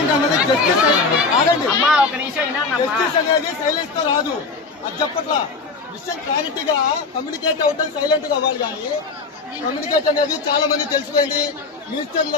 Complaint అన్నది justice justice అనేది silence తో రాదు. అది చెప్పట్లా. విషయం క్లారిటీగా కమ్యూనికేట్ అవ్వటం సైలెంట్ గా అవ్వాలి. కానీ కమ్యూనికేట్ అనేది చాలా మంది తెలిసిపోయింది. మినిస్టర్ల